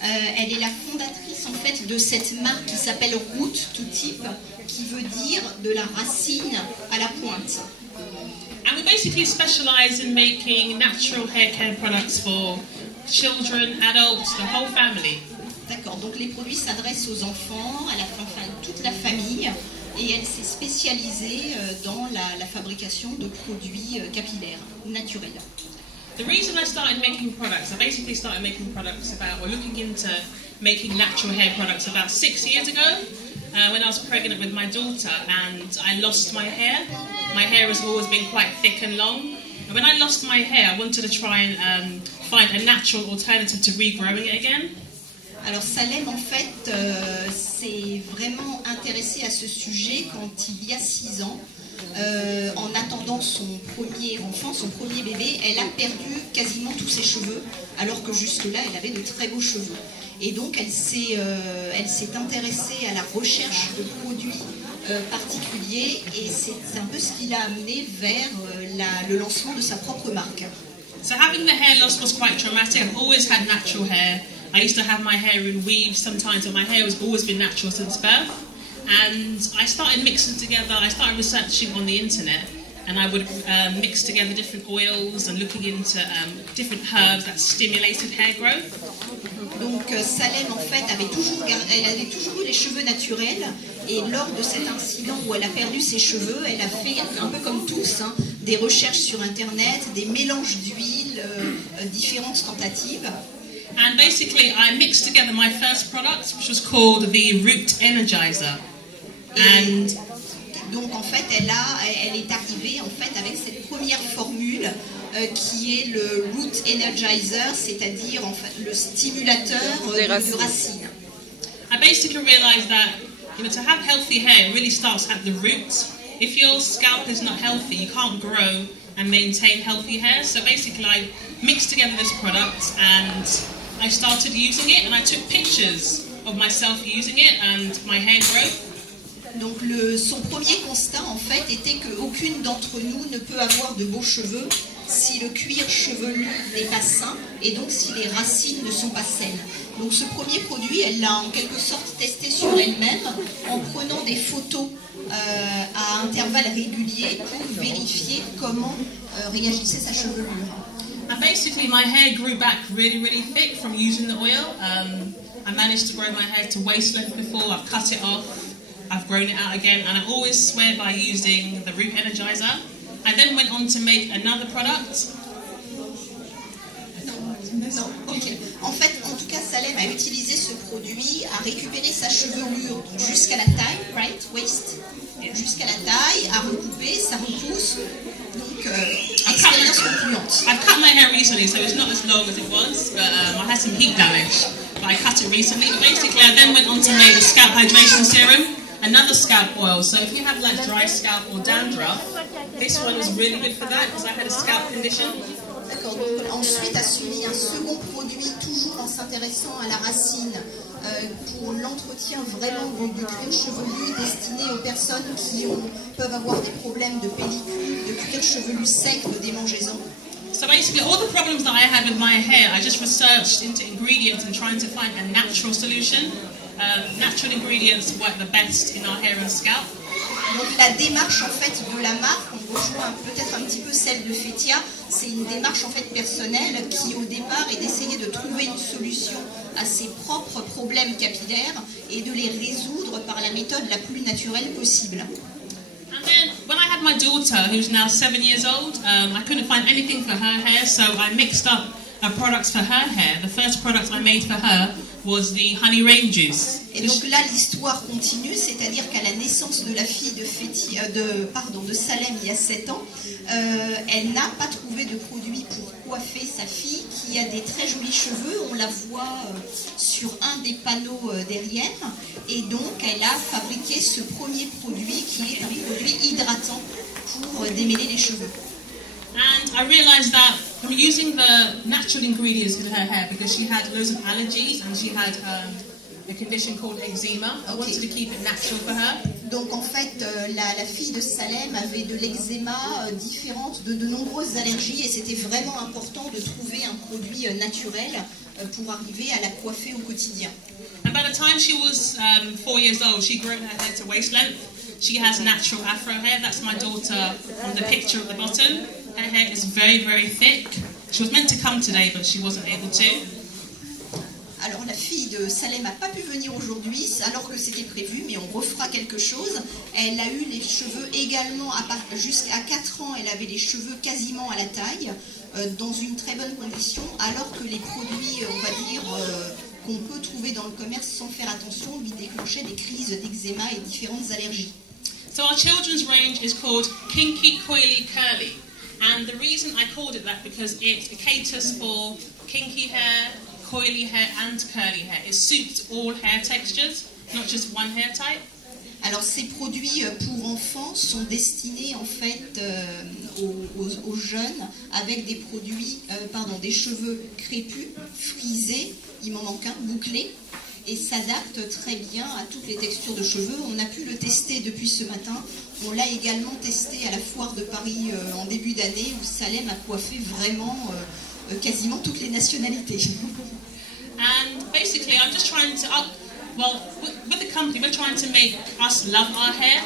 Elle est la fondatrice en fait de cette marque qui s'appelle Root to Tip, qui veut dire de la racine à la pointe. And we basically specialize in making natural hair care products for children, adults, the whole family. D'accord, donc les produits s'adressent aux enfants, à toute la famille, et elle s'est spécialisée dans la fabrication de produits capillaires, naturels. The reason I started making products, I basically started making products looking into making natural hair products about 6 years ago when I was pregnant with my daughter and I lost my hair. My hair has always been quite thick and long. And when I lost my hair, I wanted to try and find a natural alternative to regrowing it again. Alors Salem, en fait, s'est vraiment intéressée à ce sujet quand il y a 6 ans. En attendant son premier enfant, son premier bébé, elle a perdu quasiment tous ses cheveux, alors que jusque-là, elle avait de très beaux cheveux. Et donc, elle s'est intéressée à la recherche de produits particuliers, et c'est un peu ce qui l'a amenée vers le lancement de sa propre marque. So having the hair loss was quite traumatic. I've always had natural hair. I used to have my hair in weaves sometimes, but my hair has always been natural since birth. And I started researching on the internet, and I would mix together different oils and looking into different herbs that stimulated hair growth. Donc Salem, en fait, elle avait toujours eu les cheveux naturels, et lors de cet incident où elle a perdu ses cheveux, elle a fait, un peu comme tous, des recherches sur internet, des mélanges d'huiles, différentes tentatives. And basically I mixed together my first product, which was called the Root Energizer. And donc en fait, elle est arrivée en fait avec cette première formule qui est le Root Energizer, c'est-à-dire en fait le stimulateur de racines. I basically realized that to have healthy hair really starts at the root. If your scalp is not healthy, you can't grow and maintain healthy hair. So basically I mixed together this product and I started using it, and I took pictures of myself using it and my hair growth. Donc son premier constat en fait était qu'aucune d'entre nous ne peut avoir de beaux cheveux si le cuir chevelu n'est pas sain et donc si les racines ne sont pas saines. Donc ce premier produit, elle l'a en quelque sorte testé sur elle-même en prenant des photos à intervalles réguliers pour vérifier comment réagissait sa chevelure. And basically my hair grew back really, really thick from using the oil. I managed to grow my hair to waist length before. I've cut it off, I've grown it out again, and I always swear by using the Root Energizer. I then went on to make another product. Non, ok. En fait, en tout cas, Salem a utilisé ce produit, a récupéré sa chevelure jusqu'à la taille, right, waist, jusqu'à la taille, a recoupé, ça repousse. Donc, expérience concluante. I've cut my hair recently, so it's not as long as it was, but I had some heat damage. But I cut it recently. Basically, I then went on to make a scalp hydration serum, another scalp oil. So if you have like dry scalp or dandruff, this one was really good for that because I had a scalp condition. D'accord, donc ensuite a suivi un second produit, toujours en s'intéressant à la racine, pour l'entretien vraiment du cuir chevelu destiné aux personnes qui peuvent avoir des problèmes de pellicule, de cuir chevelu sec, de démangeaison. So basically all the problems that I had with my hair, I just researched into ingredients and trying to find a natural solution. Natural ingredients work the best in our hair and scalp. Donc la démarche en fait de la marque, on rejoint peut-être un petit peu celle de Fetia, c'est une démarche en fait personnelle qui au départ est d'essayer de trouver une solution à ses propres problèmes capillaires et de les résoudre par la méthode la plus naturelle possible. And then when I had my daughter, who's now 7 years old, I couldn't find anything for her hair, so I mixed up products for her hair. The first product I made for her was the Honey Rain Juice. Et donc là, l'histoire continue, c'est-à-dire qu'à la naissance de la fille de Salem il y a 7 ans, elle n'a pas trouvé de produit pour coiffer sa fille qui a des très jolis cheveux. On la voit sur un des panneaux derrière. Et donc, elle a fabriqué ce premier produit qui est un produit hydratant pour démêler les cheveux. And I realized that from using the natural ingredients in her hair, because she had loads of allergies and she had a condition called eczema, I wanted to keep it natural for her. Donc en fait, la fille de Salem avait de l'eczéma différente, de nombreuses allergies, et c'était vraiment important de trouver un produit naturel pour arriver à la coiffer au quotidien. And by the time she was 4 years old, she grew her hair to waist length. She has natural afro hair. That's my daughter on the picture at the bottom. Her hair is very, very thick. She was meant to come today, but she wasn't able to. Alors la fille de Salem n'a pas pu venir aujourd'hui alors que c'était prévu, mais on refera quelque chose. Elle a eu les cheveux également, jusqu'à 4 ans, elle avait les cheveux quasiment à la taille, dans une très bonne condition, alors que les produits, on va dire, qu'on peut trouver dans le commerce sans faire attention, lui déclenchaient des crises d'eczéma et différentes allergies. So our children's range is called Kinky, Coily, Curly. And the reason I called it that because it caters for kinky hair, coily hair and curly hair. It suits all hair textures, not just one hair type. Alors ces produits pour enfants sont destinés en fait aux jeunes avec des produits, des cheveux crépus, frisés, il m'en manque un, bouclés, et s'adaptent très bien à toutes les textures de cheveux. On a pu le tester depuis ce matin. On l'a également testé à la foire de Paris en début d'année où Salem a coiffé vraiment quasiment toutes les nationalités. And basically, I'm just trying to, with the company, we're trying to make us love our hair,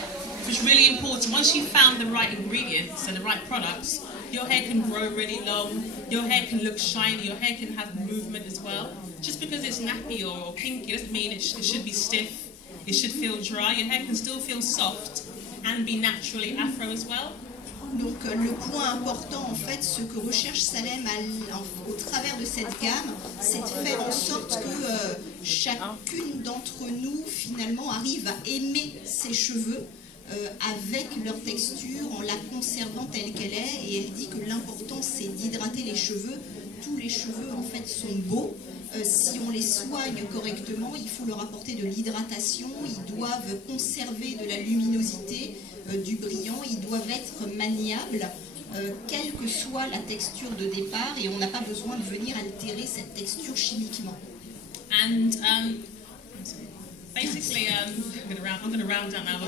which is really important. Once you've found the right ingredients and the right products, your hair can grow really long, your hair can look shiny, your hair can have movement as well. Just because it's nappy or kinky doesn't mean it should be stiff, it should feel dry. Your hair can still feel soft and be naturally afro as well. Donc le point important en fait, ce que recherche Salem au travers de cette gamme, c'est de faire en sorte que chacune d'entre nous finalement arrive à aimer ses cheveux avec leur texture, en la conservant telle qu'elle est. Et elle dit que l'important c'est d'hydrater les cheveux. Tous les cheveux en fait sont beaux. Si on les soigne correctement, il faut leur apporter de l'hydratation, ils doivent conserver de la luminosité, du brillant, ils doivent être maniables, quelle que soit la texture de départ, et on n'a pas besoin de venir altérer cette texture chimiquement. And basically, I'm going to round down now.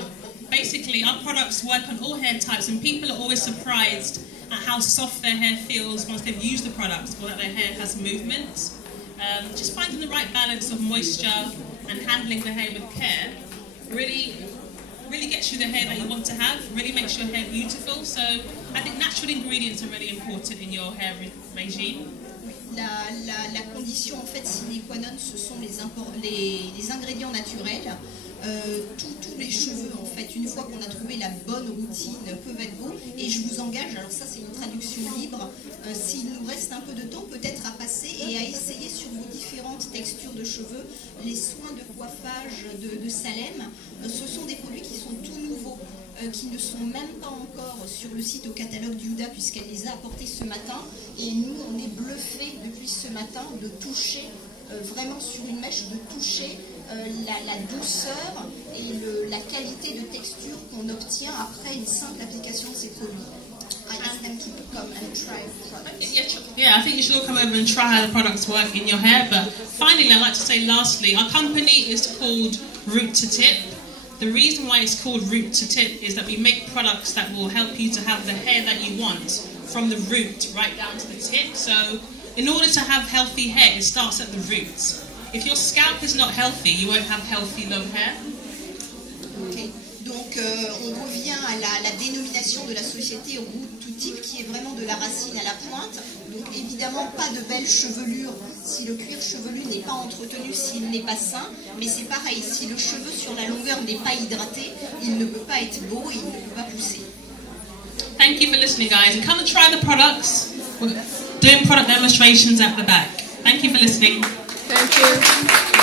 Basically, our products work on all hair types, and people are always surprised at how soft their hair feels once they've used the products, or that their hair has movement. Just finding the right balance of moisture and handling the hair with care really gets you the hair that you want to have, really makes your hair beautiful. So I think natural ingredients are really important in your hair regime. La condition en fait sine qua non, ce sont les ingrédients naturels. Tous les cheveux en fait, une fois qu'on a trouvé la bonne routine, peuvent être beaux. Et je vous engage, alors ça c'est une traduction libre, s'il nous reste un peu de temps peut-être à passer et à essayer sur vos différentes textures de cheveux les soins de coiffage de Salem. Ce sont des produits qui sont tout nouveaux, qui ne sont même pas encore sur le site au catalogue du Houda puisqu'elle les a apportés ce matin. Et nous on est bluffés depuis ce matin de toucher vraiment sur une mèche, de toucher la douceur et la qualité de texture qu'on obtient après une simple application de ces produits. I ask them to come and try products. Yeah, I think you should all come over and try how the products work in your hair. But finally, I'd like to say lastly, our company is called Root to Tip. The reason why it's called Root to Tip is that we make products that will help you to have the hair that you want from the root right down to the tip. So in order to have healthy hair, it starts at the roots. If your scalp is not healthy, you won't have healthy long hair. Okay. Donc on revient à la dénomination de la société Root to Tip qui est vraiment de la racine à la pointe. Donc évidemment pas de belles chevelures si le cuir chevelu n'est pas entretenu, s'il n'est pas sain. Mais c'est pareil, si le cheveu sur la longueur n'est pas hydraté, il ne peut pas être beau et il ne peut pas pousser. Thank you for listening, guys, and come and try the products. We're doing product demonstrations at the back. Thank you for listening. Thank you.